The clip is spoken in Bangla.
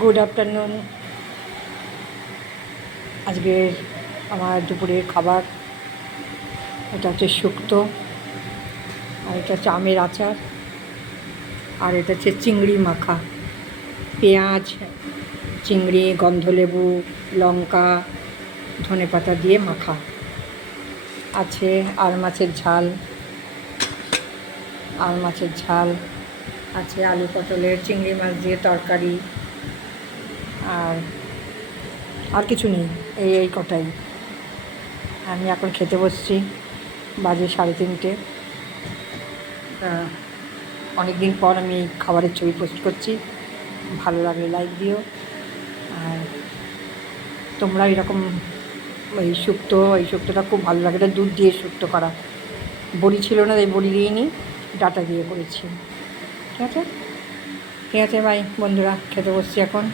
Good afternoon. আজকের আমার দুপুরের খাবার এটা হচ্ছে শুক্তো, আর এটা হচ্ছে আমের আচার, আর এটা হচ্ছে চিংড়ি মাখা, পেঁয়াজ, চিংড়ি, গন্ধলেবু, লঙ্কা, ধনেপাতা দিয়ে মাখা আছে। আর মাছের ঝাল, আছে আলু পটলের, চিংড়ি মাছ দিয়ে তরকারি, আর কিছু নেই। এই কটাই। আমি এখন খেতে বসছি, বাজে 3:30। অনেক দিন পর আমি এই খাবারের ছবি পোস্ট করছি। ভালো লাগলে লাইক দিও। আর তোমরা এরকম এই শুক্তোটা খুব ভালো লাগে। এটা দুধ দিয়ে শুক্তো করা, বড়ি ছিল না, তাই বড়ি দিয়ে নিই, ডাটা দিয়ে করেছি। ঠিক আছে, বাই বন্ধুরা, খেতে বসছি এখন।